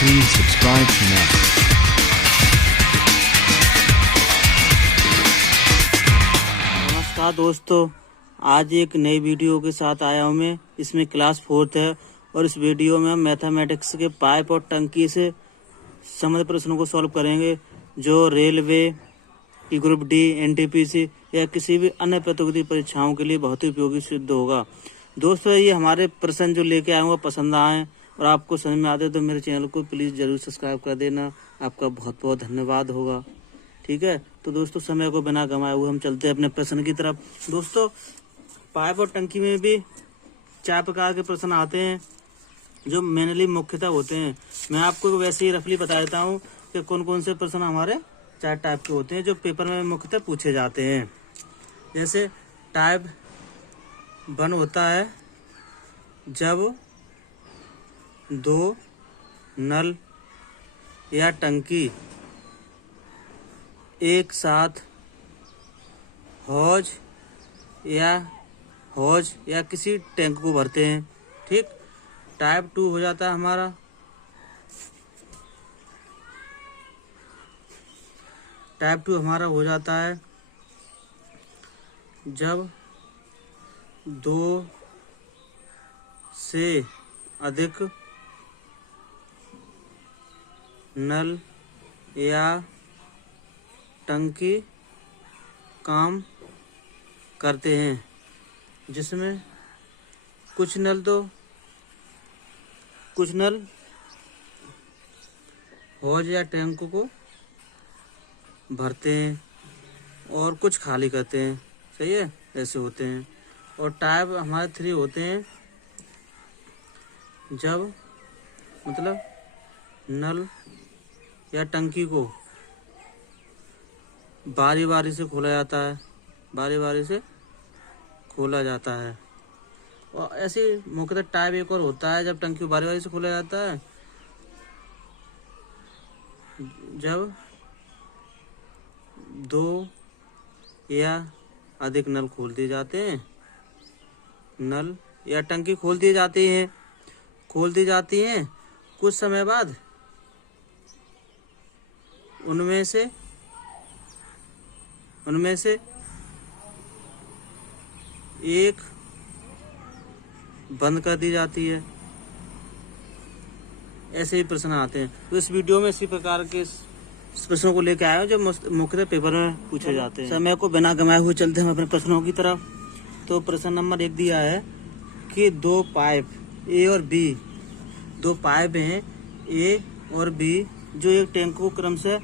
Please subscribe to now. नमस्कार दोस्तों, आज एक नई वीडियो के साथ आया हूँ मैं। इसमें क्लास 4th है और इस वीडियो में हम मैथमेटिक्स के पाइप और टंकी से संबंधित प्रश्नों को सॉल्व करेंगे, जो रेलवे की ग्रुप डी, एनटीपीसी या किसी भी अन्य प्रतियोगिता परीक्षाओं के लिए बहुत ही उपयोगी सिद्ध होगा। दोस्तों, ये हमारे प्रश्न जो लेके आए हैं वो पसंद आए और आपको समझ में आते तो मेरे चैनल को प्लीज़ ज़रूर सब्सक्राइब कर देना। आपका बहुत बहुत धन्यवाद होगा। ठीक है, तो दोस्तों समय को बिना गंवाए हुए हम चलते हैं अपने प्रश्न की तरफ। दोस्तों, पाइप और टंकी में भी 4 प्रकार के प्रश्न आते हैं जो मेनली मुख्यतः होते हैं। मैं आपको वैसे ही रफली बता देता हूँ कि कौन कौन से प्रश्न हमारे 4 टाइप के होते हैं जो पेपर में मुख्यतः पूछे जाते हैं। जैसे टाइप 1 होता है जब 2 नल या टंकी एक साथ हौज या किसी टैंक को भरते हैं। ठीक। टाइप 2 हो जाता है हमारा हो जाता है जब 2 से अधिक नल या टंकी काम करते हैं, जिसमें कुछ नल हौज या टैंक को भरते हैं और कुछ खाली करते हैं। सही है, ऐसे होते हैं। और टाइप हमारे 3 होते हैं जब मतलब नल या टंकी को बारी बारी से खोला जाता है। और ऐसे मुख्यतः टाइप 1 और होता है जब टंकी को बारी बारी से खोला जाता है, जब 2 या अधिक नल खोल दिए जाते हैं। नल या टंकी खोल दी जाती हैं कुछ समय बाद उनमें से एक बंद कर दी जाती है। ऐसे ही प्रश्न आते हैं। तो इस वीडियो में इसी प्रकार के प्रश्नों को लेकर आए हैं जो मुख्यतः पेपर में पूछे जाते हैं। समय को बिना गंवाए हुए चलते हैं हम अपने प्रश्नों की तरफ। तो प्रश्न नंबर 1 दिया है कि 2 पाइप ए और बी, 2 पाइप हैं ए और बी, जो एक टैंक को क्रम से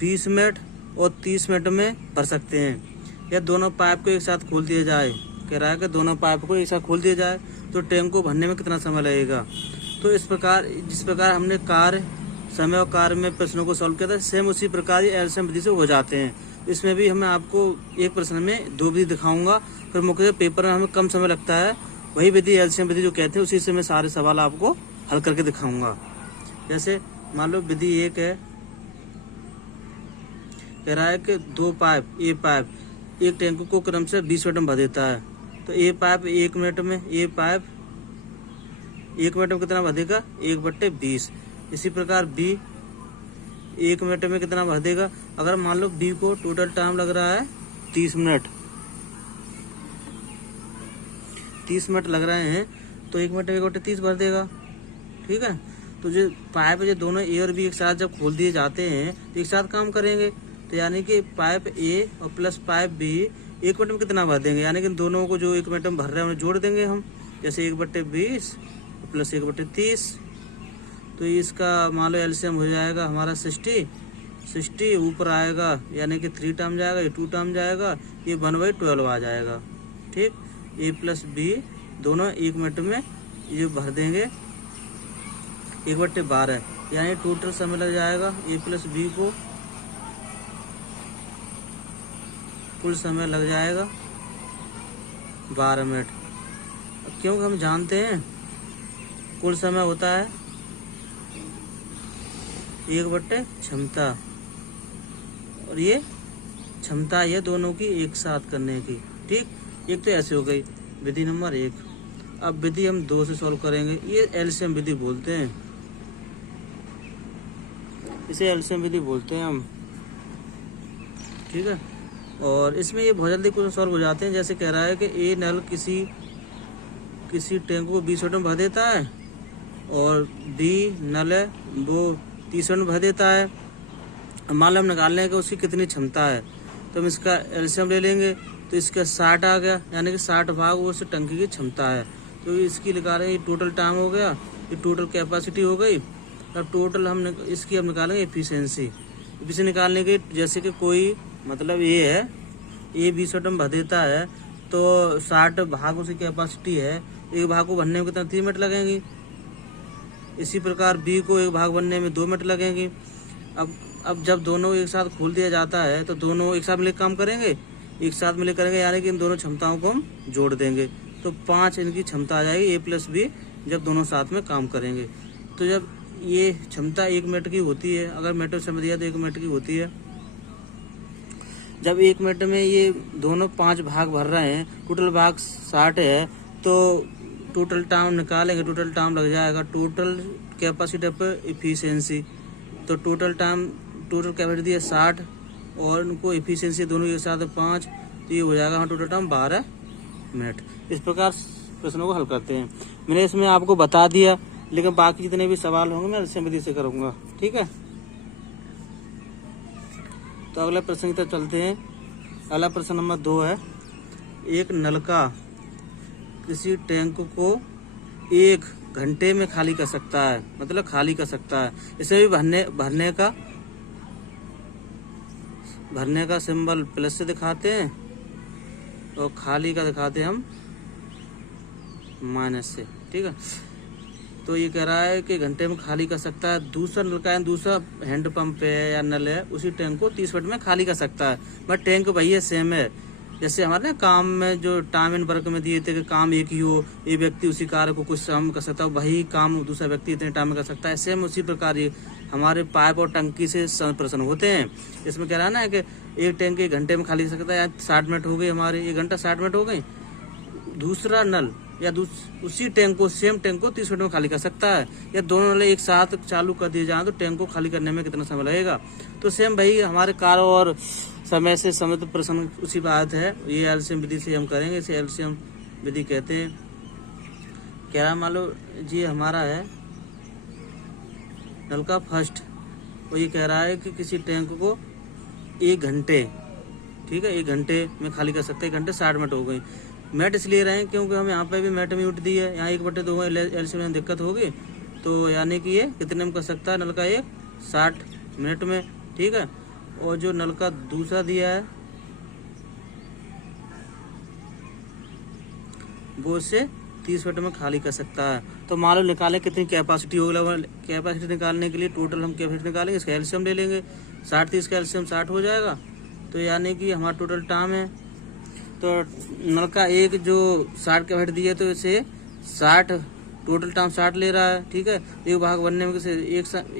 20 मिनट और 30 मिनट में भर सकते हैं। या दोनों पाइप को एक साथ खोल दिया जाए। कह रहा है कि दोनों पाइप को एक साथ खोल दिया जाए तो टैंक को भरने में कितना समय लगेगा। तो इस प्रकार जिस प्रकार हमने समय और कार्य में प्रश्नों को सॉल्व किया था, सेम उसी प्रकार एलसीएम विधि से हो जाते हैं। इसमें भी हमें आपको एक प्रश्न में 2 विधि दिखाऊंगा, फिर मुख्य पेपर में हमें कम समय लगता है। वही विधि एलसीएम विधि जो कहते हैं, उसी से मैं सारे सवाल आपको हल करके दिखाऊंगा। जैसे मान लो विधि 1 है, कह रहा है कि 2 पाइप ए पाइप एक टैंक को क्रम से 20 मिनट में भर देता है। तो ए पाइप 1 मिनट में कितना भर देगा? 1/20। इसी प्रकार बी 1 मिनट में कितना भर देगा? अगर मान लो बी को टोटल टाइम लग रहा है 30 मिनट लग रहे हैं, तो 1 मिनट में 1/30 भर देगा। ठीक है। तो जो पाइप जो दोनों ए और बी एक साथ जब खोल दिए जाते हैं तो एक साथ काम करेंगे। तो यानी कि पाइप ए और प्लस पाइप बी 1 मिनट में कितना भर देंगे, यानी कि दोनों को जो 1 मिनट में भर रहे हैं उन्हें जोड़ देंगे हम। जैसे 1/20 प्लस 1/30, तो इसका मान लो एलसीएम हो जाएगा हमारा 60 ऊपर आएगा, यानी कि 3 टाइम जाएगा, ये 2 टाइम जाएगा, ये 1/12 आ जाएगा। ठीक। ए प्लस बी दोनों 1 मिनट में ये भर देंगे 1/12, यानी टोटल समय लग जाएगा ए प्लस बी को कुल समय लग जाएगा 12 मिनट। क्योंकि हम जानते हैं कुल समय होता है 1/क्षमता, और ये क्षमता है दोनों की एक साथ करने की। ठीक। एक तो ऐसे हो गई विधि नंबर 1। अब विधि हम 2 से सॉल्व करेंगे। ये एलसीएम विधि बोलते हैं। इसे एलसीएम विधि बोलते हैं हम, ठीक है। और इसमें ये बहुत जल्दी क्वेश्चन सॉल्व हो जाते हैं। जैसे कह रहा है कि ए नल किसी टैंक को 20 लीटर में भर देता है और बी नल है वो 30 लीटर में भर देता है। मान लो हम निकाल लें कि उसकी कितनी क्षमता है, तो हम इसका एलसीएम ले लेंगे, तो इसका 60 आ गया, यानी कि 60 भाग वो उस टंकी की क्षमता है। तो इसकी निकाल रहे हैं, ये टोटल टाइम हो गया, ये टोटल कैपेसिटी हो गई। अब टोटल हम इसकी हम निकालेंगे एफिशिएंसी निकालने की। जैसे कि कोई मतलब ये है, ये 20 लीटर में भर देता है, तो 60 भाग उसकी कैपेसिटी है, एक भाग को भरने में कितना 3 मिनट लगेंगी। इसी प्रकार बी को एक भाग बनने में 2 मिनट लगेंगी। अब जब दोनों एक साथ खोल दिया जाता है तो दोनों एक साथ मिलकर काम करेंगे, यानी कि इन दोनों क्षमताओं को हम जोड़ देंगे, तो 5 इनकी क्षमता आ जाएगी A+B, जब दोनों साथ में काम करेंगे। तो जब ये क्षमता 1 मिनट की होती है, अगर मिनट में समय दिया तो 1 मिनट की होती है। जब 1 मिनट में ये दोनों 5 भाग भर रहे हैं, टोटल भाग 60 है, तो टोटल टाइम निकालेंगे, टोटल टाइम लग जाएगा टोटल कैपेसिटी पर एफिशिएंसी। तो टोटल कैपेसिटी है 60 और उनको एफिशिएंसी दोनों एक साथ 5, तो ये हो जाएगा टोटल टाइम 12 मिनट। इस प्रकार प्रश्नों को हल करते हैं। मैंने इसमें आपको बता दिया, लेकिन बाकी जितने भी सवाल होंगे मैं एलसीएम विधि से करूँगा, ठीक है। तो अगला प्रश्न की तरफ चलते हैं। अगला प्रश्न नंबर 2 है, एक नलका किसी टैंक को 1 घंटे में खाली कर सकता है, मतलब खाली कर सकता है। इसे भी भरने का सिंबल प्लस से दिखाते हैं और खाली का दिखाते हैं हम माइनस से, ठीक है। तो ये कह रहा है कि घंटे में खाली कर सकता है। दूसरा नलका है, दूसरा हैंड पंप है या नल है, उसी टैंक को 30 मिनट में खाली कर सकता है। बट टैंक वही है, सेम है। जैसे हमारे ना काम में जो टाइम एंड वर्क में दिए थे कि काम एक ही हो, एक व्यक्ति उसी कार्य को कुछ काम कर सकता है, वही काम दूसरा व्यक्ति इतने टाइम में कर सकता है। सेम उसी प्रकार ये हमारे पाइप और टंकी से प्रश्न होते हैं। इसमें कह रहा है ना कि एक टैंक 1 घंटे में खाली कर सकता है, 60 मिनट हो गई हमारे, 1 घंटा 60 मिनट हो गई। दूसरा नल या उसी टैंक को, सेम टैंक को 30 मिनट में खाली कर सकता है, या दोनों नल एक साथ चालू कर दिए जाए तो टैंक को खाली करने में कितना समय लगेगा। तो सेम भाई हमारे कार्य और समय से संबंधित प्रश्न उसी बात है। ये एलसीएम विधि से हम करेंगे, इसे एलसीएम विधि कहते हैं। कह रहा मान लो जी हमारा है नलका फर्स्ट, वो ये कह रहा है कि किसी टैंक को 1 घंटे, ठीक है, 1 घंटे में खाली कर सकते हैं। 1 घंटे 60 मिनट हो गई। मिनट इसलिए रहे क्योंकि हम यहाँ पे भी मिनट म्यूट दी है, यहाँ 1/2 एलसीएम में दिक्कत होगी, तो यानी कि ये कितने में कर सकता है नलका 1 60 मिनट में, ठीक है। और जो नलका दूसरा दिया है वो इसे 30 मिनट में खाली कर सकता है। तो मान लो निकालें कितनी कैपेसिटी होगी। कैपेसिटी निकालने के लिए टोटल हम कैपेसिटी निकालेंगे, इसका एलसीएम ले लेंगे, 60 30 का एलसीएम 60 हो जाएगा। तो यानी कि हमारा टोटल टाइम है, तो नलका 1 जो 60 कैपेसिटी दी है, तो इसे 60 टोटल टाइम 60 ले रहा है, ठीक है। 1 भाग बनने में किसे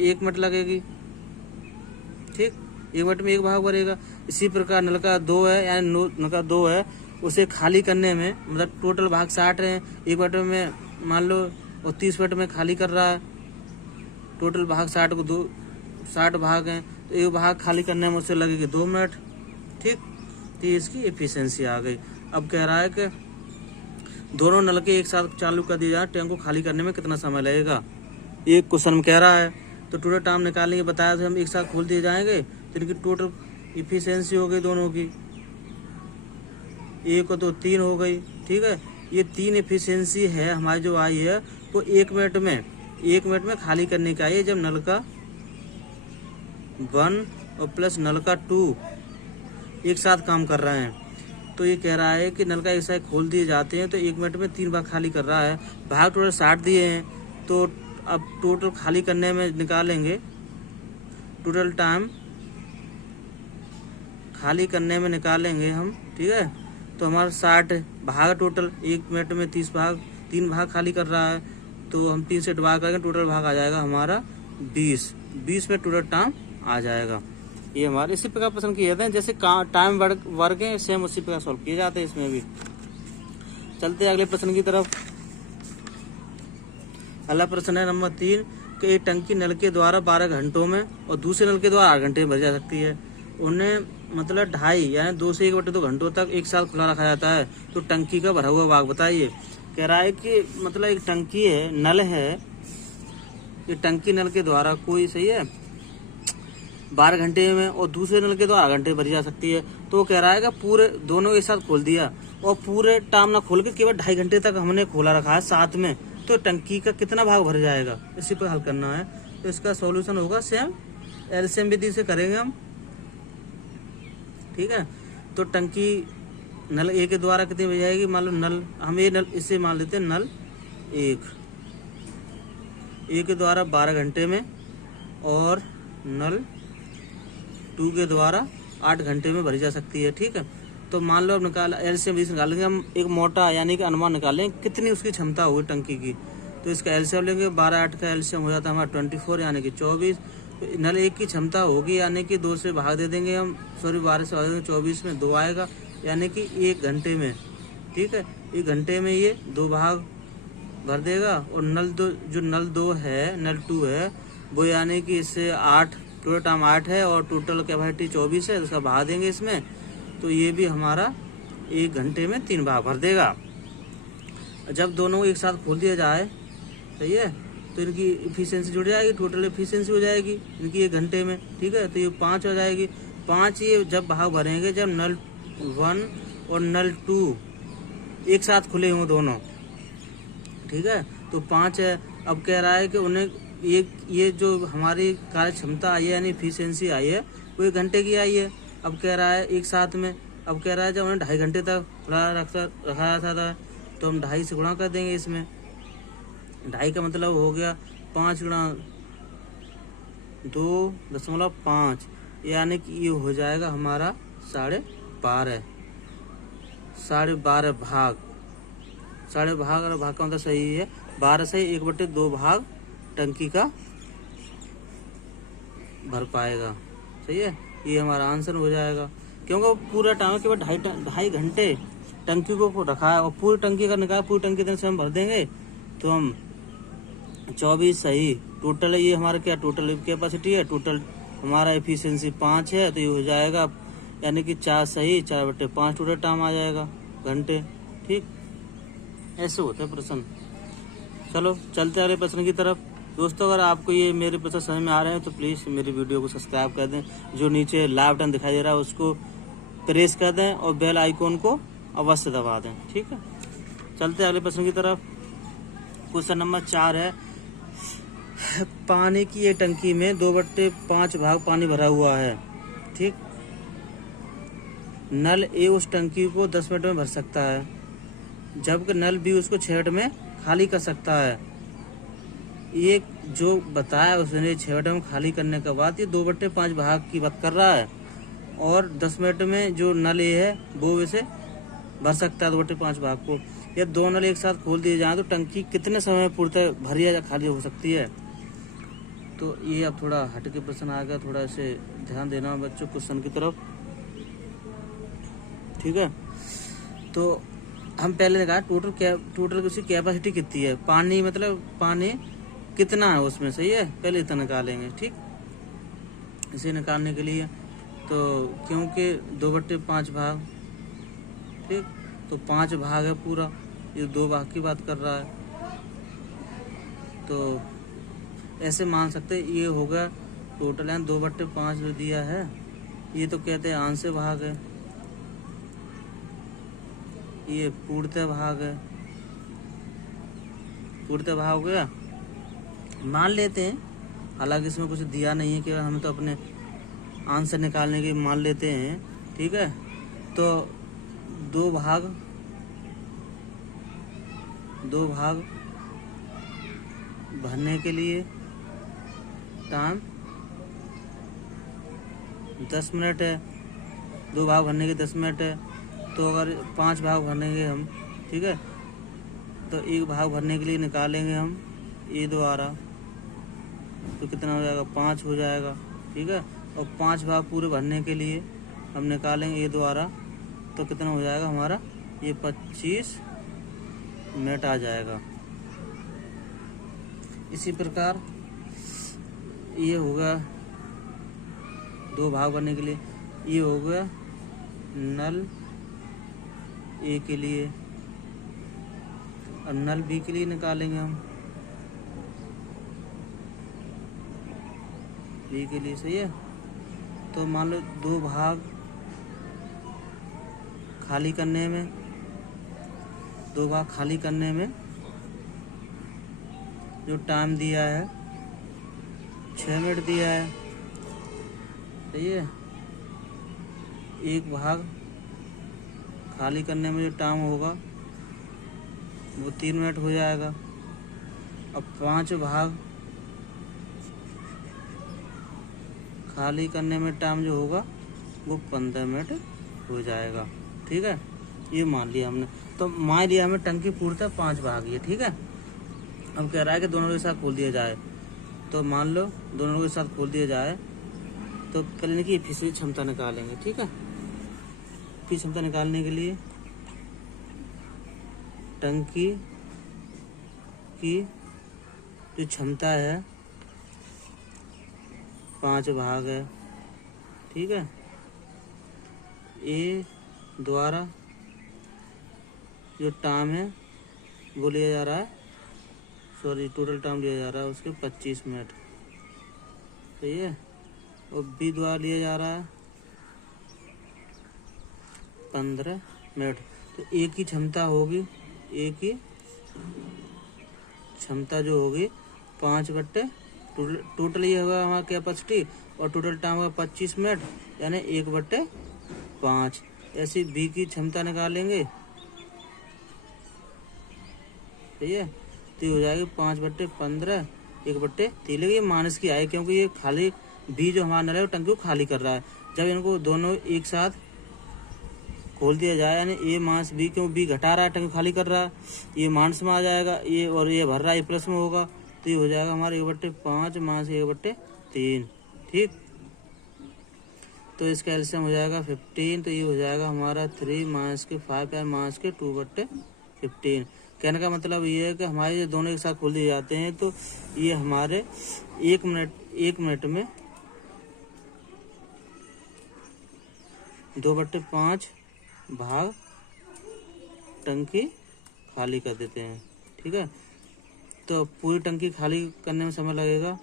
1 मिनट लगेगी, ठीक, 1 मिनट में 1 भाग भरेगा। इसी प्रकार नलका 2 है, यानी नलका 2 है, उसे खाली करने में मतलब टोटल भाग 60 है, 1 मिनट में मान लो, और 30 मिनट में खाली कर रहा है। टोटल भाग 60 को 60 भाग हैं, तो 1 भाग खाली करने में उससे लगेगी 2 मिनट, ठीक। तो इसकी एफिशिएंसी आ गई। अब कह रहा है कि दोनों नलके एक साथ चालू कर दिए जाए, टैंक को खाली करने में कितना समय लगेगा, एक क्वेश्चन में कह रहा है। तो टोटल टाइम निकालने के बताया था, हम एक साथ खोल दिए जाएंगे तो इनकी टोटल एफिशिएंसी हो गई दोनों की, 1 को तो 3 हो गई, ठीक है। ये 3 एफिशिएंसी है हमारी जो आई है, वो 1 मिनट में खाली करने का है, जब नलका 1 और प्लस नलका 2 एक साथ काम कर रहे हैं। तो ये कह रहा है कि नलका एक साथ खोल दिए जाते हैं तो 1 मिनट में 3 भाग खाली कर रहा है। भाग टोटल 60 दिए हैं, तो अब टोटल खाली करने में निकालेंगे, टोटल टाइम खाली करने में निकालेंगे हम, ठीक है। तो हमारा 60 भाग टोटल 1 मिनट में 3 भाग खाली कर रहा है, तो हम 3 से डिवाइड करेंगे, टोटल भाग आ जाएगा हमारा 20 में टोटल टाइम आ जाएगा। ये हमारे इसी प्रकार प्रश्न किए जाते हैं, जैसे टाइम वर्क है, सेम उसी प्रकार सॉल्व किए जाते हैं इसमें भी। चलते हैं अगले प्रश्न की तरफ। अगला प्रश्न है नंबर 3, एक टंकी नल के द्वारा 12 घंटों में और दूसरे नल के द्वारा 8 घंटे में भरी जा सकती है। उन्हें मतलब 2.5 यानी 2 से 1/2 घंटों तक एक साथ खुला रखा जाता है। तो टंकी का भरा हुआ भाग बताइए। कह रहा है कि मतलब एक टंकी है, नल है, ये टंकी नल के द्वारा कोई सही है 12 घंटे में और दूसरे नल के द्वारा 8 घंटे भरी जा सकती है। तो कह रहा है कि पूरे दोनों एक साथ खोल दिया और पूरे टाइम ना खोल के केवल 2.5 घंटे तक हमने खोला रखा है साथ में, तो टंकी का कितना भाग भर जाएगा, इसी पर हल करना है। तो इसका सॉल्यूशन होगा सेम एलसीएम विधि से करेंगे हम। ठीक है, तो टंकी नल ए के द्वारा कितनी बन जाएगी, मान लो नल हम ये नल इसे मान लेते हैं नल एक ए के द्वारा 12 घंटे में और नल 2 के द्वारा 8 घंटे में भरी जा सकती है। ठीक है, तो मान लो अब एलसीएम निकालेंगे हम, एक मोटा यानी कि अनुमान निकालें कितनी उसकी क्षमता होगी टंकी की। तो इसका एलसीएम लेंगे, 12/8 का एलसीएम हो जाता है हमारा 24 यानी कि 24। नल एक की क्षमता होगी यानी कि 2 से भाग दे देंगे हम, 12 से भाग देंगे 24 में 2 आएगा यानी कि 1 घंटे में। ठीक है, 1 घंटे में ये 2 भाग भर देगा। और नल 2 जो नल 2 है, नल 2 है वो यानी कि इससे 8 टोटल टाइम 8 है और टोटल कैपेसिटी 24 है, उसका भाग देंगे इसमें, तो ये भी हमारा 1 घंटे में 3 भाग भर देगा। जब दोनों एक साथ खोल दिया जाए, सही है, तो इनकी इफिशियंसी जुड़ जाएगी, टोटल इफिशियंसी हो जाएगी इनकी 1 घंटे में। ठीक है, तो ये 5 हो जाएगी। 5 ये जब भाग भरेंगे जब नल 1 और नल 2 एक साथ खुले हों दोनों। ठीक है, तो 5 है। अब कह रहा है कि उन्हें ये जो हमारी कार्य क्षमता आई है यानी इफिशियंसी आई है वो 1 घंटे की आई है। अब कह रहा है एक साथ में, अब कह रहा है जब उन्हें 2.5 घंटे तक खुला रखा था तो हम 2.5 से गुणा कर देंगे इसमें। 2.5 का मतलब हो गया 5 गुणा 2.5 यानी कि ये हो जाएगा हमारा 12.5 भाग। 12.5 भाग और भाग का मतलब सही है 12 से 1/2 भाग टंकी का भर पाएगा। सही है, ये हमारा आंसर हो जाएगा, क्योंकि पूरा टाइम केवल 2.5 घंटे टंकी को रखा है और पूरी टंकी का निकाल पूरी टंकी से हम भर देंगे तो हम 24 सही। टोटल ये हमारा क्या टोटल कैपेसिटी है, टोटल हमारा एफिशिएंसी 5 है, तो ये हो जाएगा यानी कि 4 सही 4/5 टोटल टाइम आ जाएगा घंटे। ठीक, ऐसे होता है प्रश्न। चलो चलते अगले प्रश्न की तरफ। दोस्तों अगर आपको ये मेरे प्रश्न समझ में आ रहे हैं तो प्लीज़ मेरी वीडियो को सब्सक्राइब कर दें, जो नीचे लाइव बटन दिखाई दे रहा है उसको प्रेस कर दें और बेल आइकॉन को अवश्य दबा दें। ठीक है, चलते अगले प्रश्न की तरफ। क्वेश्चन नंबर 4 है, पानी की एक टंकी में 2/5 भाग पानी भरा हुआ है। ठीक, नल ए उस टंकी को 10 मिनट में भर सकता है, जबकि नल बी उसको 6 मिनट में खाली कर सकता है। ये जो बताया उसने 6 मिनट में खाली करने के बाद ये 2/5 भाग की बात कर रहा है और 10 मिनट में जो नल ए है वो इसे भर सकता है 2/5 भाग को। ये 2 नल एक साथ खोल दिए जाए तो टंकी कितने समय में पूर्णतः भरी या खाली हो सकती है। तो ये अब थोड़ा हट के प्रश्न आ गया, थोड़ा इसे ध्यान देना बच्चों क्वेश्चन की तरफ। ठीक है, तो हम पहले ने कहा टोटल उसकी कैपेसिटी कितनी है, पानी मतलब पानी कितना है उसमें। सही है, पहले इतना निकालेंगे। ठीक, इसे निकालने के लिए तो क्योंकि 2/5 भाग, ठीक, तो 5 भाग है पूरा, ये 2 भाग की बात कर रहा है, तो ऐसे मान सकते ये होगा टोटल है 2/5 जो दिया है, ये तो कहते हैं आंश भाग है, ये पूर्णतः भाग है, पूर्णतः भाग हो गया। मान लेते हैं, हालांकि इसमें कुछ दिया नहीं है कि हम तो अपने आंसर निकालने के मान लेते हैं। ठीक है, तो 2 भाग भरने के लिए टाइम 10 मिनट है, 2 भाग भरने के 10 मिनट है, तो अगर 5 भाग भरनेंगे हम, ठीक है, तो 1 भाग भरने के लिए निकालेंगे हम ए द्वारा, तो कितना हो जाएगा 5 हो जाएगा। ठीक है, और 5 भाग पूरे भरने के लिए हम निकालेंगे ए द्वारा, तो कितना हो जाएगा हमारा ये 25 मिनट आ जाएगा। इसी प्रकार ये होगा 2 भाग बनने के लिए, ये होगा नल ए के लिए और नल बी के लिए निकालेंगे हम बी के लिए। सही है। तो मान लो 2 भाग खाली करने में 2 भाग खाली करने में जो टाइम दिया है 6 मिनट दिया है। सही है। 1 भाग खाली करने में जो टाइम होगा वो 3 मिनट हो जाएगा। अब 5 भाग खाली करने में टाइम जो होगा वो 15 मिनट हो जाएगा। ठीक है। ये मान लिया हमने। तो मान लिया हमें टंकी पूर्णतः 5 भाग है। ठीक है। अब कह रहा है कि दोनों के साथ खोल दिया जाए। तो मान लो दोनों के साथ खोल दिया जाए तो पहले की फिसली क्षमता निकालेंगे। ठीक है। फिर क्षमता निकालने के लिए टंकी की जो क्षमता है 5 भाग है। ठीक है। ए द्वारा जो टाइम है वो लिया जा रहा है, सॉरी टोटल टाइम लिया जा रहा है उसके 25 मिनट। सही है। और बी द्वारा लिया जा रहा है 15 मिनट। तो ए की क्षमता होगी, ए की क्षमता जो होगी 5/, टोटल ये होगा हमारा कैपेसिटी और टोटल टाइम होगा 25 मिनट यानी 1/5। ऐसी बी की क्षमता निकालेंगे। सही है। तो ये हो जाएगी 5/15 1/3। लेकिन ये माइनस की आई क्योंकि ये खाली बी जो हमारा नल है वो टंकी को खाली कर रहा है। जब इनको दोनों एक साथ खोल दिया जाए यानी ए माइनस बी, क्यों बी घटा रहा है टंकी खाली कर रहा है, ये माइनस में आ जाएगा, ये और ये भर रहा है ये प्लस में होगा। तो ये हो जाएगा हमारा 1/5 माइनस 1/3। ठीक। तो इसका एलसीएम हो जाएगा 15। तो ये हो जाएगा हमारा 3 माइनस के 5 या माइनस के 2/15। कहने का मतलब ये है कि हमारे ये दोनों एक साथ खोल दिए जाते हैं तो ये हमारे 1 मिनट में 2/5 भाग टंकी खाली कर देते हैं। ठीक है। तो पूरी टंकी खाली करने में समय लगेगा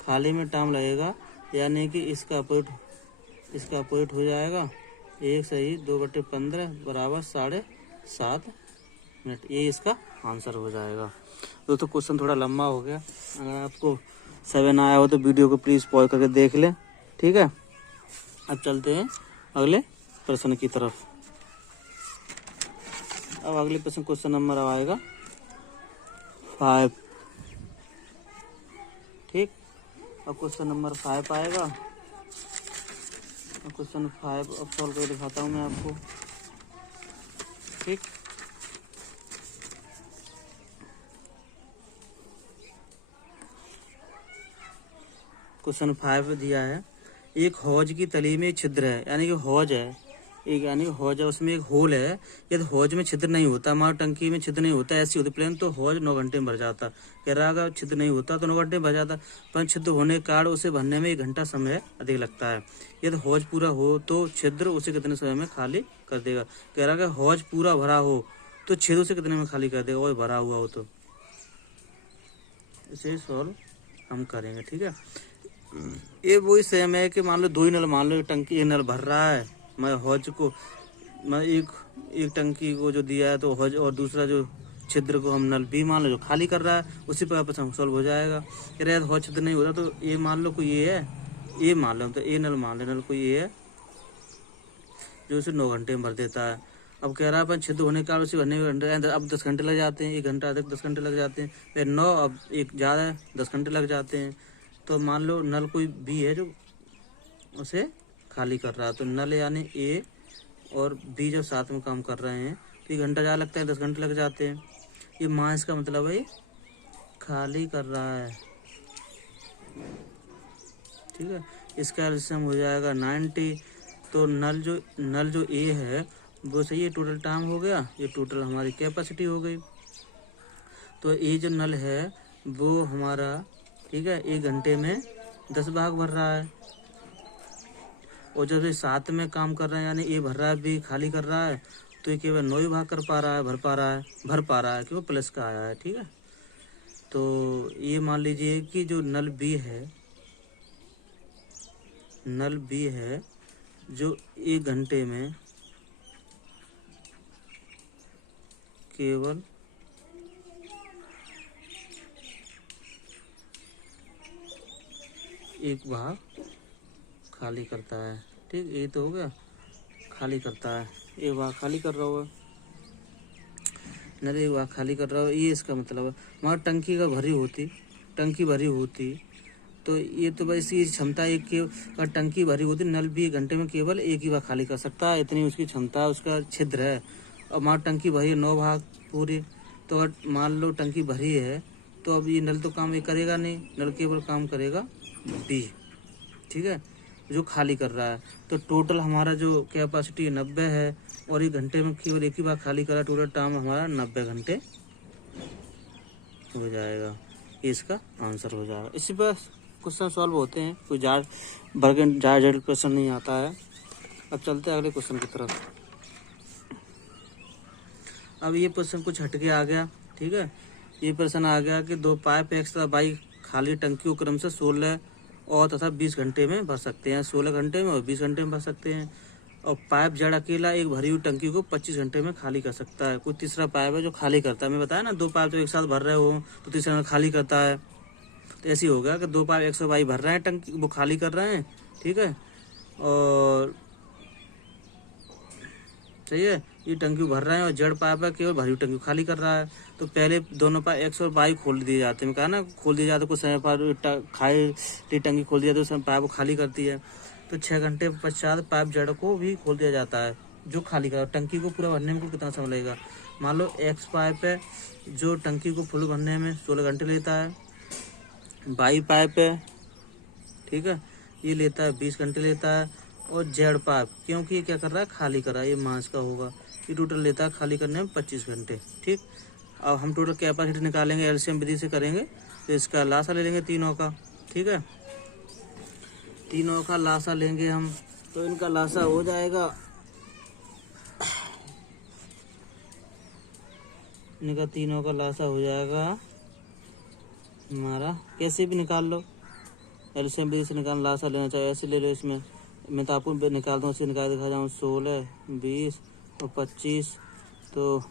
खाली में टाइम लगेगा यानी कि इसका अपोजिट हो जाएगा 1 सही 2/15 बराबर 7.5 मिनट। ये इसका आंसर हो जाएगा। दोस्तों क्वेश्चन थोड़ा लंबा हो गया, अगर आपको 7 आया हो तो वीडियो को प्लीज़ पॉज करके देख लें। ठीक है। अब चलते हैं अगले प्रश्न की तरफ। अब अगले प्रश्न क्वेश्चन नंबर आएगा 5। ठीक। अब क्वेश्चन नंबर 5 आएगा। क्वेश्चन 5 अब सॉल्व करके दिखाता हूँ मैं आपको। ठीक। क्वेश्चन 5 दिया है, एक हौज की तली में छिद्र है, यानी कि हौज है एक, यानी हौज है उसमें एक होल है। यदि हौज में छिद्र नहीं होता, हमारी टंकी में छिद्र नहीं होता, ऐसी होती प्लेन, तो हौज 9 घंटे में भर जाता। कह रहा अगर छिद्र नहीं होता तो 9 घंटे में भर जाता, पर छिद्र होने के कारण उसे भरने में 1 घंटा समय अधिक लगता है। यदि हौज पूरा हो तो छिद्र उसे कितने समय में खाली कर देगा। कह रहा अगर हौज पूरा भरा हो तो छिद्र उसे कितने में खाली कर देगा, और भरा हुआ हो तो। इसे सॉल्व हम करेंगे। ठीक है। ये वही सेम है कि मान लो 2 ही नल, मान लो टंकी एक नल भर रहा है, मैं हौज को मैं एक टंकी को जो दिया है तो हौज, और दूसरा जो छिद्र को हम नल बी मान लो जो खाली कर रहा है, उसी पर आपस हम सॉल्व हो जाएगा। कह रहे हौज छिद्र नहीं होता तो ये मान लो कोई ये है, ये मान लो तो ये नल मान लो, नल कोई ये है जो उसे 9 घंटे में भर देता है। अब कह रहा है अपन छिद्र होने के कारण उसे भरने में घंटे, अब 10 घंटे लग जाते हैं, 1 घंटा अधिक 10 घंटे लग जाते हैं, फिर 9 अब 1 ज़्यादा है 10 घंटे लग जाते हैं। तो मान लो नल कोई बी है जो उसे खाली कर रहा है, तो नल यानी ए और बी जब साथ में काम कर रहे हैं तो 1 घंटा ज़्यादा लगता है, 10 घंटे लग जाते हैं। ये माइनस का मतलब है खाली कर रहा है। ठीक है। इसका एलसीएम हो जाएगा 90। तो नल जो ए है वो सही है, टोटल टाइम हो गया, ये टोटल हमारी कैपेसिटी हो गई। तो ये जो नल है वो हमारा, ठीक है, 1 घंटे में 10 भाग भर रहा है। और जब ये साथ में काम कर रहा है, यानी ये भर रहा है भी खाली कर रहा है, तो ये केवल 9 ही भाग कर पा रहा है, भर पा रहा है कि वो प्लस का आया है। ठीक है, तो ये मान लीजिए कि जो नल बी है जो 1 घंटे में केवल एक भाग खाली करता है। ठीक, ये तो हो गया, खाली करता है, एक भाग खाली कर रहा होगा, नल एक भाग खाली कर रहा हो, ये इसका मतलब है। हमारा टंकी भरी होती तो ये तो बस इसकी क्षमता एक के, अगर टंकी भरी होती नल भी 1 घंटे में केवल एक ही भाग खाली कर सकता है, इतनी उसकी क्षमता है, उसका छिद्र है। और हमारा टंकी भरी है 9 भाग पूरी, तो अगर मान लो टंकी भरी है तो अब ये नल तो काम ये करेगा नहीं, नल केवल काम करेगा बी। ठीक है, जो खाली कर रहा है। तो टोटल हमारा जो कैपेसिटी 90 है और 1 घंटे में केवल एक ही बार खाली करा, टोटल टाइम हमारा 90 घंटे हो जाएगा। ये इसका आंसर हो जाएगा। इसी पर क्वेश्चन सॉल्व होते हैं, कोई ज़्यादा क्वेश्चन नहीं आता है। अब चलते हैं अगले क्वेश्चन की तरफ। अब ये प्रश्न कुछ हटके आ गया। ठीक है, ये प्रश्न आ गया कि 2 पाइप एक्स तथा वाई खाली टंकियों क्रम से 16 और तथा 20 घंटे में भर सकते हैं, 16 घंटे में और 20 घंटे में भर सकते हैं। और पाइप जड़ अकेला एक भरी हुई टंकी को 25 घंटे में खाली कर सकता है। कोई तीसरा पाइप है जो खाली करता है। मैं बताया ना, 2 पाइप तो एक साथ भर रहे हो तो तीसरा खाली करता है। तो ऐसे ही होगा कि 2 पाइप 100 वाई भर रहे हैं टंकी, वो खाली कर रहे हैं। ठीक है, और सही है, ये टंकी भर रहे हैं और जड़ पाइप है केवल भरी हुई टंकी खाली कर रहा है। तो पहले दोनों पाइप एक्स और वाई खोल दिए जाते हैं। मैं कहा ना, खोल दिए जाते, कुछ समय पर खाली टंकी खोल दिया तो उस पाइप को खाली करती है। तो 6 घंटे पश्चात पाइप जड़ को भी खोल दिया जाता है, जो खाली कर टंकी को पूरा भरने में कितना समय लगेगा। मान लो एक्स पाइप है जो टंकी को फुल भरने में 16 घंटे लेता है। वाई पाइप है, ठीक है, ये लेता है 20 घंटे लेता है। और जेड पाइप, क्योंकि ये क्या कर रहा है, खाली कर रहा है, ये मास का होगा, ये टोटल लेता है खाली करने में 25 घंटे। ठीक, अब हम टोटल कैपेसिटी निकालेंगे, एलसीएम विधि से करेंगे। तो इसका लासा ले लेंगे तीनों का। ठीक है, तीनों का लासा लेंगे हम, तो इनका लासा हो जाएगा, इनका तीनों का लासा हो जाएगा हमारा, कैसे भी निकाल लो, एलसीएम विधि से निकाल, लासा लेना चाहिए, ऐसे ले लो। इसमें मैं तो आपको निकालता हूँ, इससे निकाल दिखा जाऊँ, 16, 20 और 25। तो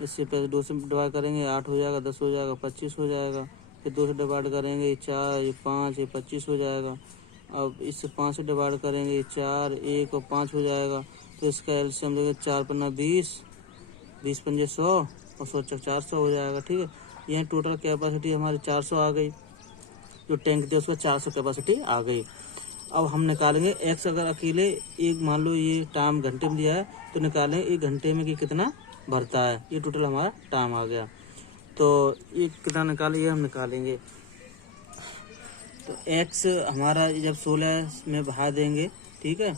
इससे पहले 2 से डिवाइड करेंगे 8 हो जाएगा, 10 हो जाएगा, 25 हो जाएगा। फिर 2 से डिवाइड करेंगे ये 4, ये 5, ये 25 हो जाएगा। अब इससे 5 से डिवाइड करेंगे ये 4, 1 और 5 हो जाएगा। तो इसका एलसीएम देंगे 4 पन्ना 20, 20 पंजे 100 और 100 चक 400 हो जाएगा। ठीक है, यह टोटल कैपेसिटी हमारी 400 आ गई, जो टैंक थी उसका 400 कैपेसिटी आ गई। अब हम निकालेंगे एक्स, अगर अकेले एक मान लो ये टाइम घंटे में दिया है तो निकालेंगे 1 घंटे में कि कितना भरता है। ये टोटल हमारा टाइम आ गया, तो ये कितना निकाले, ये हम निकालेंगे। तो एक्स हमारा जब 16 में बहा देंगे, ठीक है,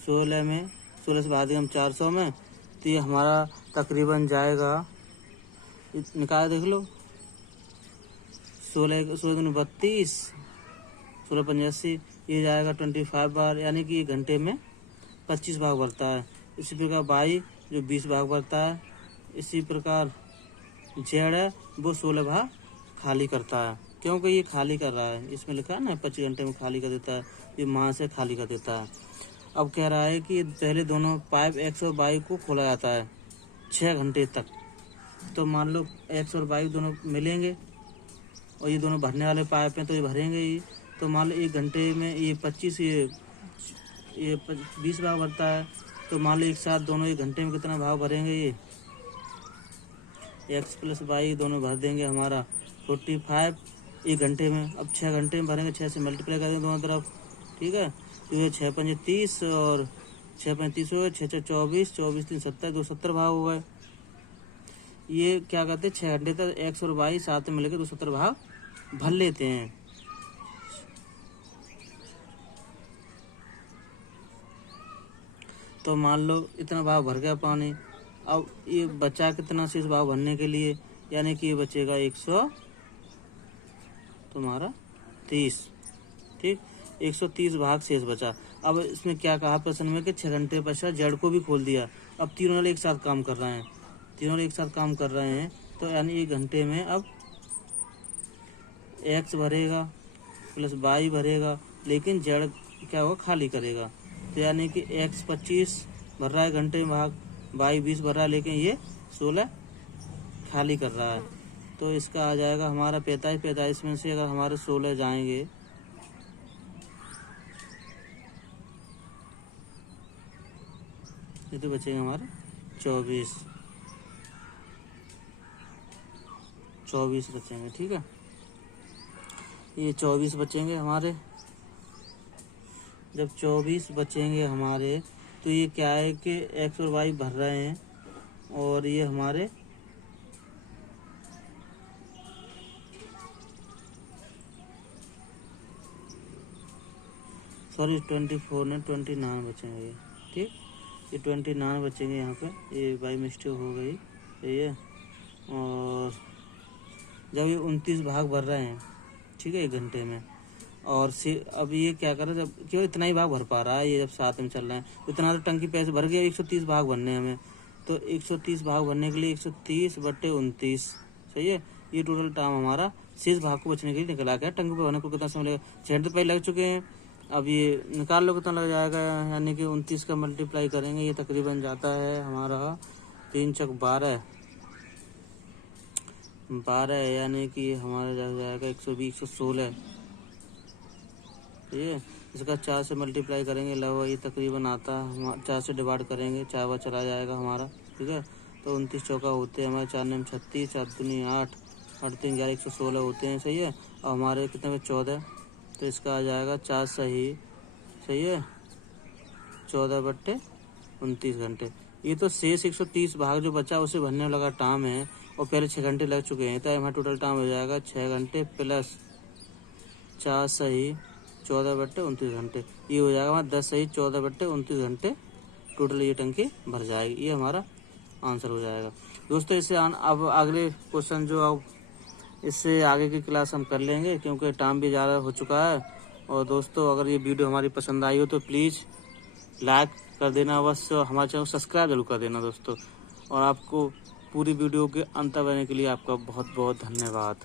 16 से बहा देंगे हम 400 में, तो ये हमारा तकरीबन जाएगा, निकाल देख लो, 16 दूनी 32, 16 पंजे 80, ये जाएगा 25 बार, यानी कि 1 घंटे में 25 भाग भरता है। इसी प्रकार बाई जो 20 भाग भरता है। इसी प्रकार जेड है वो 16 भाग खाली करता है, क्योंकि ये खाली कर रहा है, इसमें लिखा है ना 25 घंटे में खाली कर देता है, ये माँ से खाली कर देता है। अब कह रहा है कि पहले दोनों पाइप एक्स और वाई को खोला जाता है 6 घंटे तक। तो मान लो एक्स और वाई दोनों मिलेंगे और ये दोनों भरने वाले पाइप हैं, तो ये भरेंगे ही। तो मान लो 1 घंटे में ये 25, ये 20 भाग भरता है। तो मान लो एक साथ दोनों 1 घंटे में कितना भाग भरेंगे, ये एक्स प्लस वाई दोनों भर देंगे हमारा 45 1 घंटे में। अब 6 घंटे में भरेंगे, 6 से मल्टीप्लाई करेंगे दोनों तरफ। ठीक है, तो ये 6 पंजे 30 और 6 पंजे 30 हो गए, 6 6 24, 24 3 70, 270 भाग हो गए। ये क्या करते हैं, 6 घंटे तक एक्स और वाई साथ में मिलकर 270 भाग भर लेते हैं। तो मान लो इतना भाग भर गया पानी। अब ये बचा कितना शेष भाग भरने के लिए, यानी कि ये बचेगा 100 तुम्हारा 30, ठीक। 130 भाग शेष बचा। अब इसमें क्या कहा प्रश्न में कि 6 घंटे पश्चात जेड को भी खोल दिया। अब तीनों एक साथ काम कर रहे हैं, तो यानी 1 घंटे में अब एक्स भरेगा प्लस वाई भरेगा, लेकिन जेड क्या होगा, खाली करेगा। तो यानी कि एक्स 25 भर रहा है घंटे में भाग, वाई 20 भर रहा है, लेकिन ये 16 खाली कर रहा है। तो इसका आ जाएगा हमारा 45 में से अगर हमारे 16 जाएंगे ये तो बचेंगे हमारे 24 बचेंगे, ठीक है। ये 24 बचेंगे हमारे। जब 24 बचेंगे हमारे तो ये क्या है कि एक्स और वाई भर रहे हैं, और ये हमारे सॉरी 24 ने 29 बचेंगे ये, ठीक। ये 29 बचेंगे यहाँ पे, ये बाई मिस्टेक हो गई, ये। और जब ये 29 भाग भर रहे हैं, ठीक है, 1 घंटे में, और अब ये क्या कर रहा है, जब क्यों इतना ही भाग भर पा रहा है, ये जब साथ में चल रहा है इतना तो टंकी पैसे भर गया। 130 भाग भरने हमें, तो 130 भाग भरने के लिए 130/29, सही है। ये टोटल टाइम हमारा शेष भाग को बचने के लिए निकला गया। टंकी पे भरने को कितना समय लगेगा, 6 तो पहले लग चुके हैं। अब ये निकाल लो कितना लग जाएगा, यानी कि 29 का मल्टीप्लाई करेंगे, ये तकरीबन जाता है हमारा 3 चक 12, यानी कि हमारा जाएगा 120 116, ठीक है। इसका 4 से मल्टीप्लाई करेंगे, लगभग ये तकरीबन आता है 4 से डिवाइड करेंगे, 4 बार चला जाएगा हमारा, ठीक है। तो 29 चौका होते हैं हमारे 4 9 36, 4 दूनी 8, 8 3 11 116 होते हैं, सही है। और हमारे कितने में 14, तो इसका आ जाएगा 4 सही है 14/29 घंटे। ये तो शेष 130 भाग जो बचा उसे भरने लगा टाइम है, और पहले 6 घंटे लग चुके हैं, तो हमारा टोटल टाइम हो जाएगा 6 घंटे प्लस 4 सही 14/29 घंटे। ये हो जाएगा हमारा 10 सही 14/29 घंटे टोटल ये टंकी भर जाएगी। ये हमारा आंसर हो जाएगा दोस्तों। इससे अब अगले क्वेश्चन जो अब इससे आगे की क्लास हम कर लेंगे, क्योंकि टाइम भी ज़्यादा हो चुका है। और दोस्तों अगर ये वीडियो हमारी पसंद आई हो तो प्लीज़ लाइक कर देना, बस हमारे चैनल को सब्सक्राइब जरूर कर देना दोस्तों। और आपको पूरी वीडियो के अंत तक रहने के लिए आपका बहुत बहुत धन्यवाद।